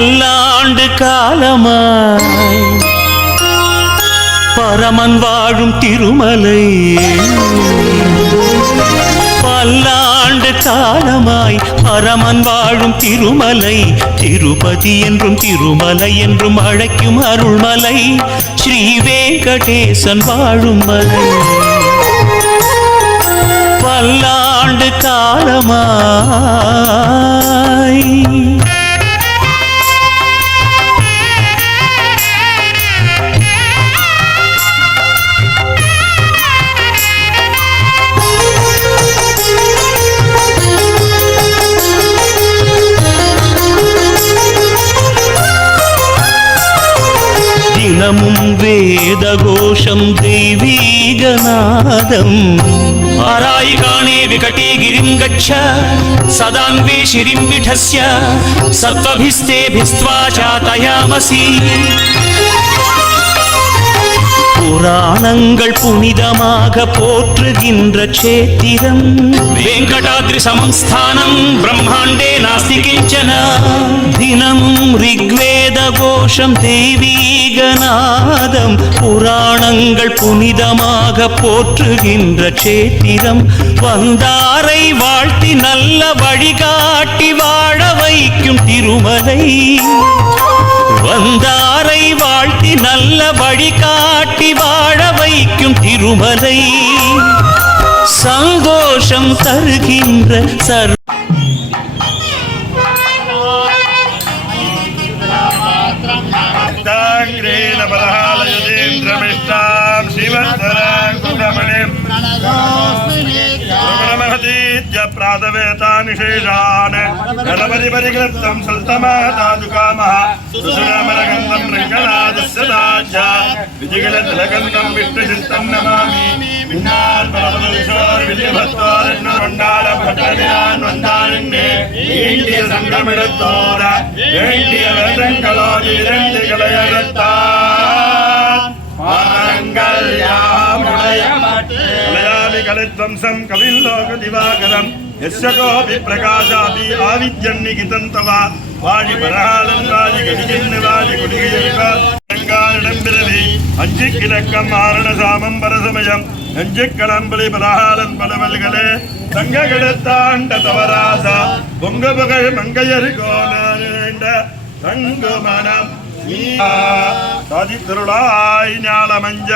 பல்லாண்டு காலமாய் பரமன் வாழும் திருமலை, பல்லாண்டு காலமாய் பரமன் வாழும் திருமலை, திருப்பதி என்றும் திருமலை என்றும் அழைக்கும் அருள்மலை, ஸ்ரீ வெங்கடேசன் வாழும் மலை. பல்லாண்டு காலமாய் தினமும் வேத கோஷம் தெய்வீகநாதம், ஆராயிகானே விகடே கிரிம் கச்ச சதான்வே ஸ்ரீம் விடஸ்ய சத்வபிஸ்தேபிஸ்த்வா சாதயாமசி. புராணங்கள் புனிதமாக போற்றுகின்ற சேத்திரம், வெங்கடாத்ரி சமஸ்தானம் பிரம்மாண்டே நாஸ்தி கிஞ்சன. தினமும் ரிக்வேத கோஷம் தெய்வீகநாதம், புராணங்கள் புனிதமாக போற்றுகின்ற சேத்திரம், வந்தாரை வாழ்த்தி நல்ல வழிகாட்டி வாழ வைக்கும் திருமலை, வந்தாரை வாழ்த்தி நல்ல வழிகாட்டி வாழ வைக்கும் திருமலை, சந்தோஷம் தருகின்ற சர் प्रातवेतानिशेषान् गणपतिपरिकृतं सल्तमातादुकामः सुसुरामरगन्धं रङ्गनाथस्य दाज्य विजिगलतिलकन्तं विष्णुचित्तं नमामि. विन्नार्पणविशोर्विजयभक्तोरन्नोण्डालभट्टविरान्वन्दालिन्ने வேண்டிய சங்கமிடத்தோர வேண்டிய வேதங்களோடு இரண்டு கலையறுத்தான் மாங்கல் யாமுடைய மலையாளி கலைத்வம்சம் கவில்லோக திவாகரம் यस्य कोऽपि प्रकाशापि आविद्यन्निहितं तव वाणि परहालं वाणि गदिगिन्न वाणि कुडिगिरिकारणम्बिरवि अञ्जिक्किलक्कम् आरणसामं परसमयम् अञ्जिक्कलम्बलि परहालं पलवल्गले सङ्गगडत्ताण्ड तवरास பொங்கபகழ் மங்கையர்கோண தங்குமனம் சாதித்திருளாய் ஞாலமஞ்ச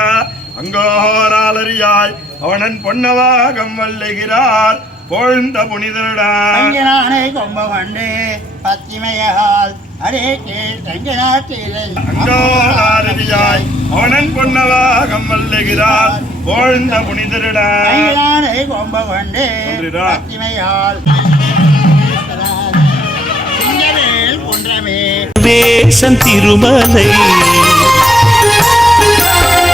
அங்கோராலரியாய் அவனன் பொன்னவாகம் வல்லுகிறார் போழ்ந்த புனிதருடாய் கொம்பகொண்டு பத்திமையால் அரேக்கே அங்கோராலரியாய் அவனன் பொன்னவாகம் வல்லுகிறார் போழ்ந்த புனிதருடாய் கொம்பகொண்டு பத்திமையால் வேசன் திருமலை,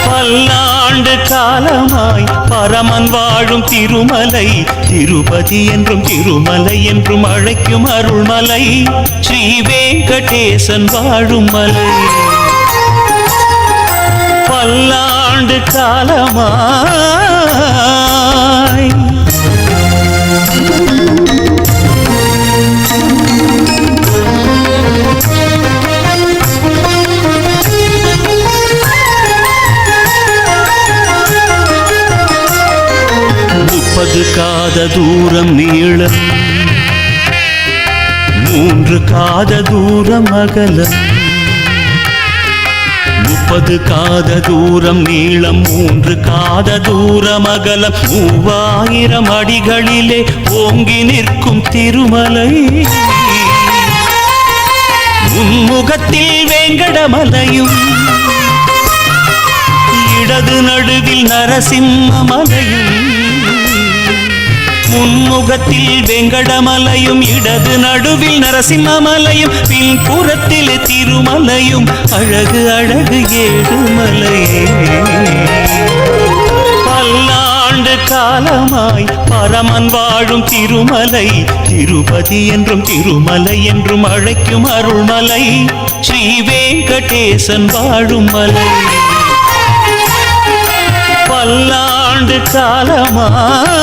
பல்லாண்டு காலமாய் பரமன் வாழும் திருமலை, திருப்பதி என்றும் திருமலை என்றும் அழைக்கும் அருள்மலை, ஸ்ரீ வெங்கடேசன் வாழும் மலை. பல்லாண்டு காலமாய் காத தூரம் நீளம், 3 காத தூரம் அகலம், 30 காத தூரம் நீளம், 3 காத தூரம் அகலம், 3000 அடிகளிலே ஓங்கி நிற்கும் திருமலை, முன்முகத்தில் வேங்கடமலையும் இடது நடுவில் நரசிம்மமலையும், முன்முகத்தில் வெங்கடமலையும் இடது நடுவில் நரசிம்மமலையும், பின்புறத்தில் திருமலையும் அழகு அழகு ஏழுமலையே. பல்லாண்டு காலமாய் பரமன் வாழும் திருமலை, திருப்பதி என்றும் திருமலை என்றும் அழைக்கும் அருள்மலை, ஸ்ரீ வெங்கடேசன் வாழும் மலை. பல்லாண்டு காலமாய்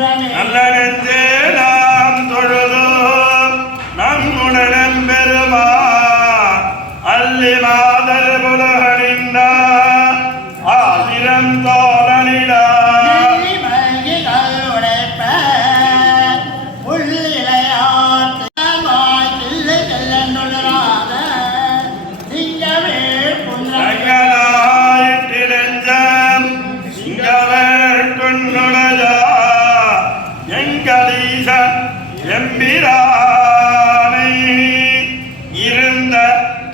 நல்ல நெஞ்சே நாம் தொழுதோம் நம்முடன் பெருமா அல்லி மாதர் புலகனிந்த ஆதிரம் தோழனிடா எம்பிரானை இருந்த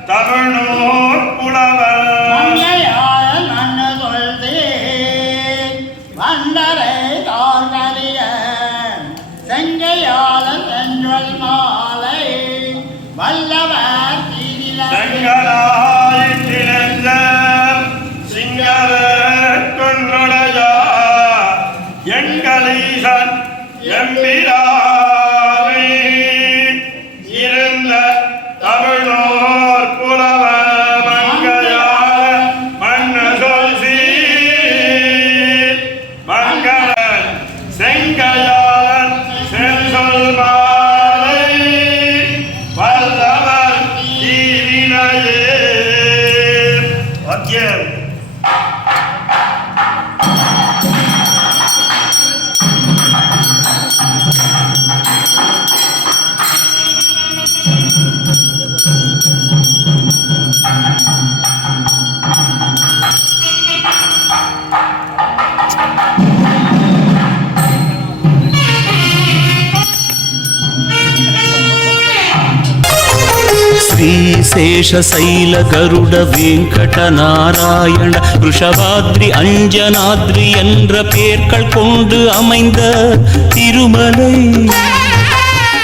தமிழோர் புலவர் வண்டரை தார்கலிய செங்கையாளன் செஞ்சொல் மாலை வல்லவர் செங்கலாயிற்றிழந்த சிங்களர் கொன்னுடைய எங்களீசன் எம்பிரானை இருந்த தமிழோர் புலவர் மங்கையாளன் மன்னசொல் சீர் மங்களன் செங்கையாளன் செஞ்சொல் மாலை வல்லவர் தீவினையே வாக்கியம் శ్రీశేషశైల గరుడ వెంకట நாராயண ரிஷபாத்ரி அஞ்சனாத்ரி என்ற பெயர்கள் கொண்டு அமைந்த திருமலை.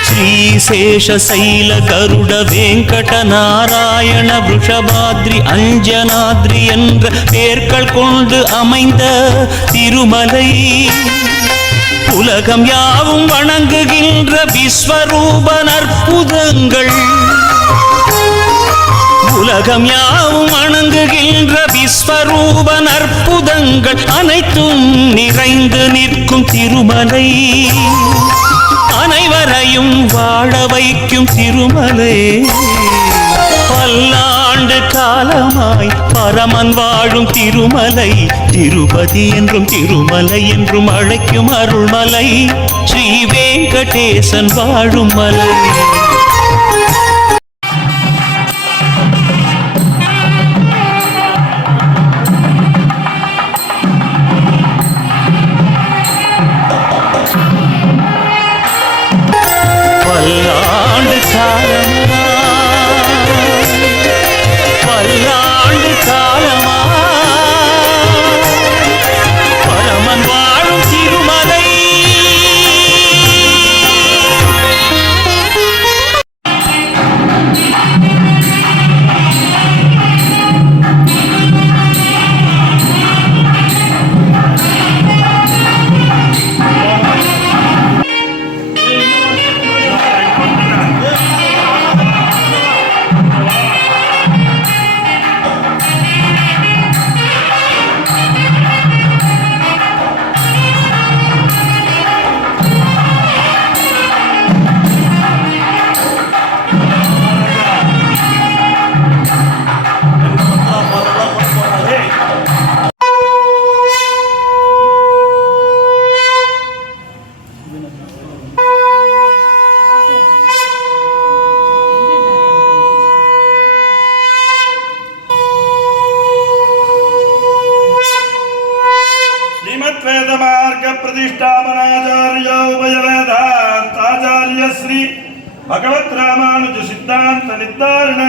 ஸ்ரீசேஷசைல கருட வெங்கட நாராயண ரிஷபாத்ரி அஞ்சனாத்ரி என்ற பெயர்கள் கொண்டு அமைந்த திருமலை. உலகம் யாவும் வணங்குகின்ற விஸ்வரூப அற்புதங்கள், உலகம் யாவும் வணங்குகின்ற விஸ்வரூப அற்புதங்கள் அனைத்தும் நிறைந்து நிற்கும் திருமலை. அனைவரையும் வாழ வைக்கும் திருமலை. பல்லாண்டு காலமாய் பரமன் வாழும் திருமலை. திருப்பதி என்றும் திருமலை என்றும் அழைக்கும் அருள்மலை. ஸ்ரீ வெங்கடேசன் வாழும் மலை. பல்லாண்டு காலமா பல்லாண்டு காலமா பரமன் வாழும் திருமலை. प्रतिष्ठापनाचार्य उभय वेदांताचार्य श्री भगवत रामानुज सिद्धांत निर्धारण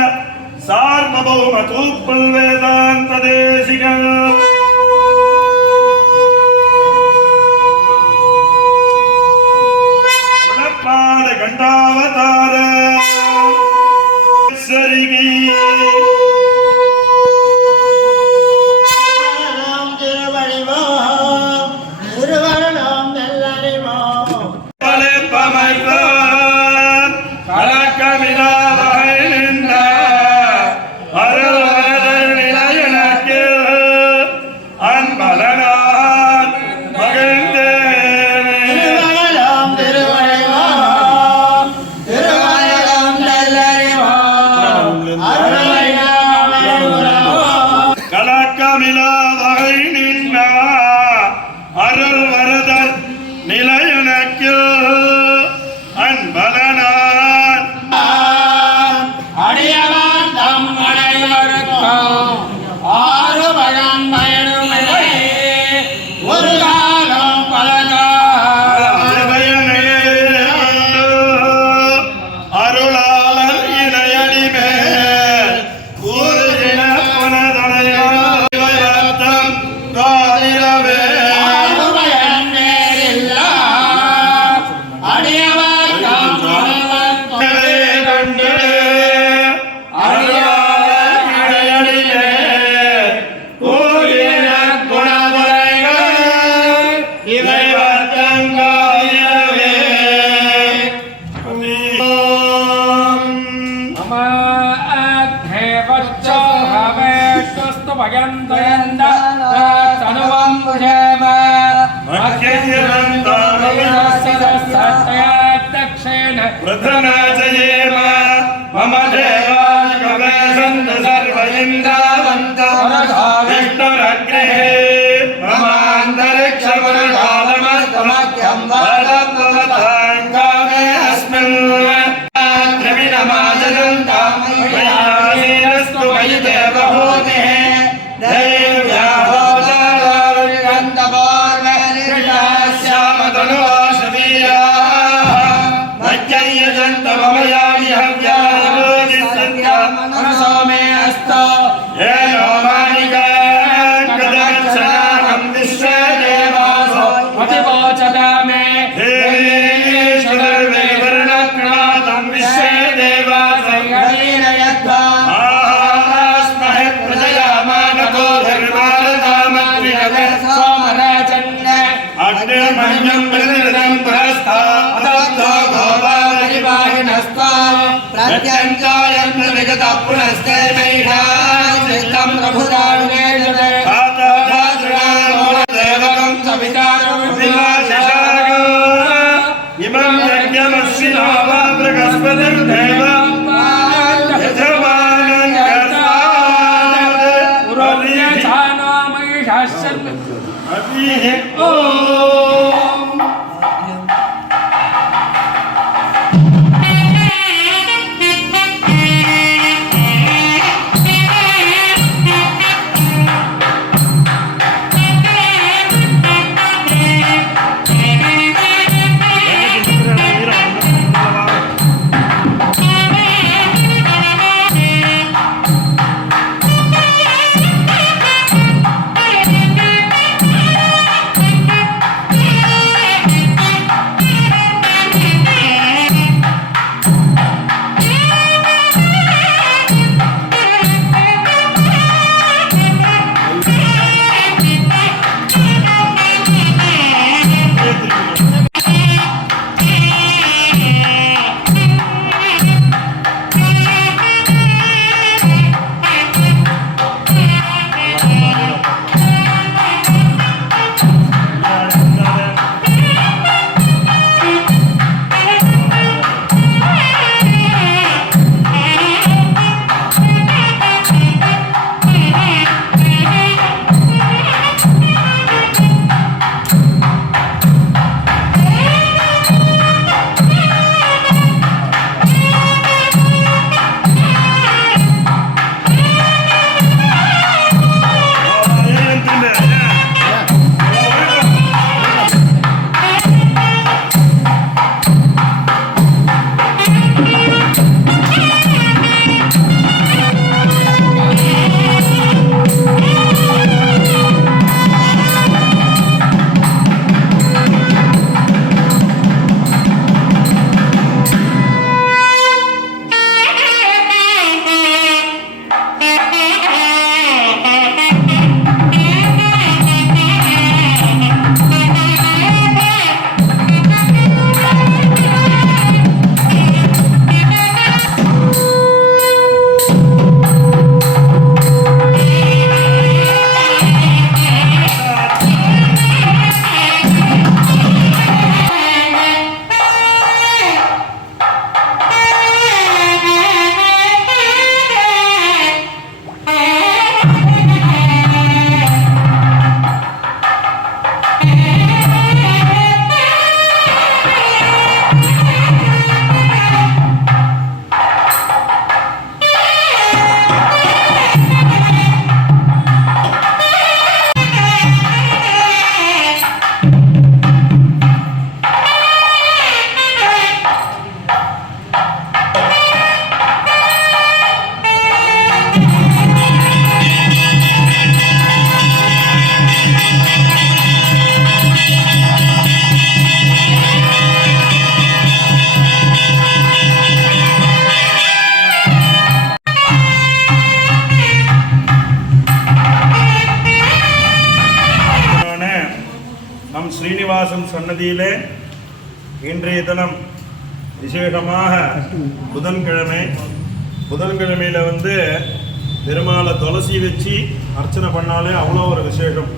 सार्वभौम तूप्पल वेदांत देशिक अरुणपाद घंटावतार सरिगी எனக்கு அன்பலனான் அடியவர் தம் அனைவருக்கும் ஆறு பழம் பயனுமில்லை ஒரு காலம் பலகாலம் அருளாளர் இணையடி மேல் கூறுகிற புனதனையாத்தம் காலிலவே ஆறு பயன் நேரில்லா அடியவர் தம் அனைவருக்கும் கண்டு அருளாளர் இணையடி மேல் கூறின குணமுறைகள் இவை வர்த்தங்காலிலவே प्रथनाजयेम मम देवाकवे सन्तु सर्व इन्द्रावन्तः विष्णुरग्रे ममान्तरिक्षमुरकालमस्तमख्यं वरद्भवताङ्गामे अस्मिन् द्रविणमाजनन्तं मय्यासीनस्तु मयि देवभूतिः अग्निर्मण्यं प्रतिरतं प्रस्तादत्तो गोपालरिवाहिनस्ता प्रत्यञ्चायन् विगतः पुनस्ते मैषां चित्तं प्रभुदारुणे जने देवकं सवितारं विलासशागो इमं यज्ञमस्विनो वा बृहस्पतिर्देवं यजमानं यस्मात् पुरोज्ञानो महिषास्यन् अभिः ॐ ஸ்ரீனிவாசன் சன்னதியிலே இன்றைய தினம் விசேஷமாக புதன்கிழமையில் வந்து பெருமாளை துளசி வச்சு அர்ச்சனை பண்ணாலே அவ்வளோ ஒரு விசேஷம்.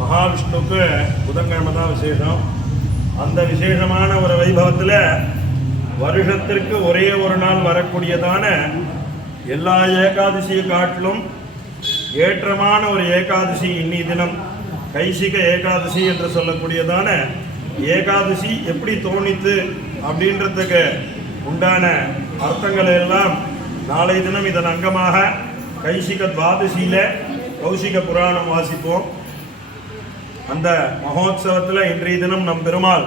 மகாவிஷ்ணுவுக்கு புதன்கிழமை தான் விசேஷம். அந்த விசேஷமான ஒரு வைபவத்தில் வருஷத்திற்கு ஒரே ஒரு நாள் வரக்கூடியதான எல்லா ஏகாதசியை காட்டிலும் ஏற்றமான ஒரு ஏகாதசி இன்னி தினம் கைசிக ஏகாதசி என்று சொல்லக்கூடியதான ஏகாதசி எப்படி தோணித்து அப்படின்றதுக்கு உண்டான அர்த்தங்களை எல்லாம் நாளை தினம் இதன் அங்கமாக கைசிக துவாதசியில கௌசிக புராணம் வாசிப்போம். அந்த மகோத்சவத்தில் இன்றைய தினம் நம் பெருமாள்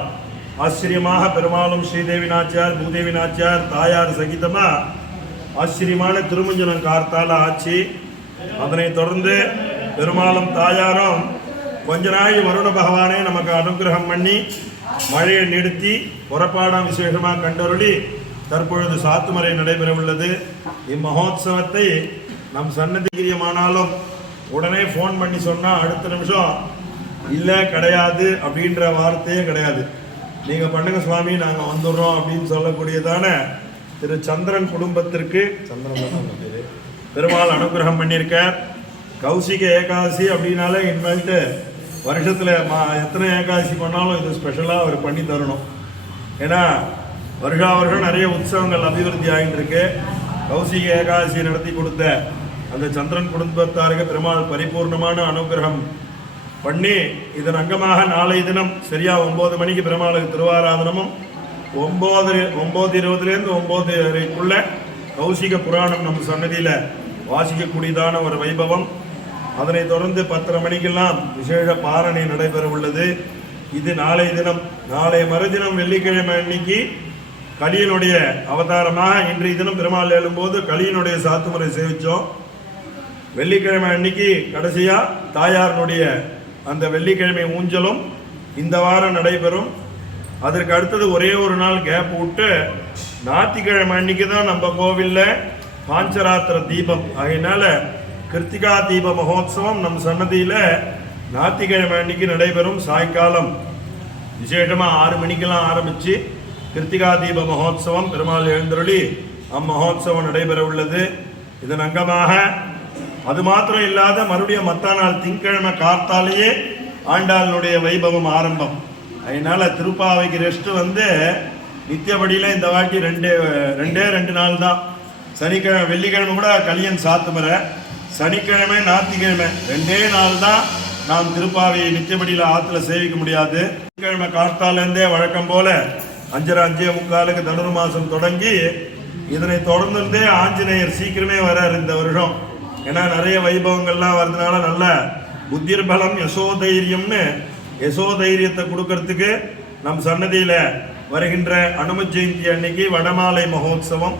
ஆச்சரியமாக பெருமாளும் ஸ்ரீதேவி நாச்சியார் பூதேவி நாச்சியார் தாயார் சகிதமா ஆச்சரியமான திருமஞ்சனம் கார்த்தால ஆச்சு. அதனை தொடர்ந்து பெருமாளும் தாயாரும் கொஞ்ச நாள் வருண பகவானே நமக்கு அனுகிரகம் பண்ணி மழையை நிறுத்தி புறப்பாடம் விசேஷமாக கண்டருளி தற்பொழுது சாத்துமறை நடைபெறவுள்ளது. இம்மகோத்சவத்தை நம் சன்னதிகிரியமானாலும் உடனே ஃபோன் பண்ணி சொன்னால் அடுத்த நிமிஷம் இல்லை கிடையாது அப்படின்ற வார்த்தையே கிடையாது. நீங்கள் பண்ணுங்க சுவாமி நாங்கள் வந்துடுறோம் அப்படின்னு சொல்லக்கூடியதான திரு சந்திரன் குடும்பத்திற்கு பெருமாள் அனுகிரகம் பண்ணியிருக்கார். கௌசிக ஏகாதசி அப்படின்னாலே இன்மைட்டு வருஷத்தில் எத்தனை ஏகாதசி பண்ணாலும் இது ஸ்பெஷலாக அவர் பண்ணி தரணும். ஏன்னா வருஷா வருஷம் நிறைய உற்சவங்கள் அபிவிருத்தி ஆகிட்டு இருக்கு. கௌசிக ஏகாதசி நடத்தி கொடுத்த அந்த சந்திரன் குடும்பத்தாருக்கு பெருமாள் பரிபூர்ணமான அனுகிரகம் பண்ணி இதன் அங்கமாக நாளை தினம் சரியா 9 மணிக்கு பெருமாளுக்கு திருவாராதனமும் 9:20 9:30 கௌசிக புராணம் நம்ம சன்னதியில் வாசிக்கக்கூடியதான ஒரு வைபவம். அதனை தொடர்ந்து 10:30 மணிக்கெல்லாம் விசேஷ பாரணை நடைபெற உள்ளது. இது நாளை தினம். நாளை மறுதினம் வெள்ளிக்கிழமை அன்னைக்கு கலியனுடைய அவதாரமாக இன்றைய தினம் பெருமாள் எழும்போது கலியனுடைய சாத்துமுறை சேவித்தோம். வெள்ளிக்கிழமை அன்னைக்கு கடைசியா தாயாரனுடைய அந்த வெள்ளிக்கிழமை ஊஞ்சலும் இந்த வாரம் நடைபெறும். அதற்கு அடுத்தது ஒரே ஒரு நாள் கேப் விட்டு ஞாயிற்றுக்கிழமை அன்னைக்கு தான் நம்ம கோவிலில் பாஞ்சராத்திர தீபம். அதனால கிருத்திகா தீப மகோத்சவம் நம் சன்னதியில் ஞாயிற்றுக்கிழமை அன்னைக்கு நடைபெறும். சாயங்காலம் விசேஷமாக 6 மணிக்கெல்லாம் ஆரம்பித்து கிருத்திகா தீப மகோத்சவம் பெருமாள் எழுந்தருளி அம்மகோத்சவம் நடைபெற உள்ளது. இதன் அங்கமாக அது மாத்திரம் இல்லாத மறுபடியும் மற்ற நாள் திங்கக்கிழமை கார்த்தாலேயே ஆண்டாளுடைய வைபவம் ஆரம்பம். அதனால திருப்பாவைக்கு ரெஸ்ட் வந்து நித்தியபடியில் இந்த வாட்டி ரெண்டு நாள் தான். சனிக்கிழமை வெள்ளிக்கிழமை கூட கலியன் சாத்துமறை, சனிக்கிழமை ஞாயிற்றுக்கிழமை 2 நாள் தான் நாம் திருப்பாவையை நித்தியபடியில் ஆற்றுல சேவிக்க முடியாது. சனிக்கிழமை கார்த்தாலேருந்தே வழக்கம் போல 5:45 தனுர்மாசம் தொடங்கி இதனை தொடர்ந்துட்டே ஆஞ்சநேயர் சீக்கிரமே வரார் இந்த வருஷம். ஏன்னா நிறைய வைபவங்கள்லாம் வர்றதுனால நல்ல புத்திர் பலம் யசோதைரியம்னு யசோதைரியத்தை கொடுக்கறதுக்கு நம் சன்னதியில் வருகின்ற அனும ஜெயந்தி அன்னைக்கு வடமாலை மகோத்சவம்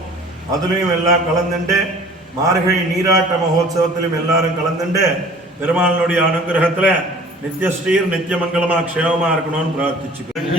அதுலேயும் எல்லாம் கலந்துண்டு மார்கழி நீராட்ட மகோத்சவத்திலும் எல்லாரும் கலந்துண்டு பெருமாளுடைய அனுகிரகத்தில் நித்யஸ்ரீர் நித்தியமங்கலமா க்ஷேமமா இருக்கணும்னு பிரார்த்திச்சுக்கிறேன்.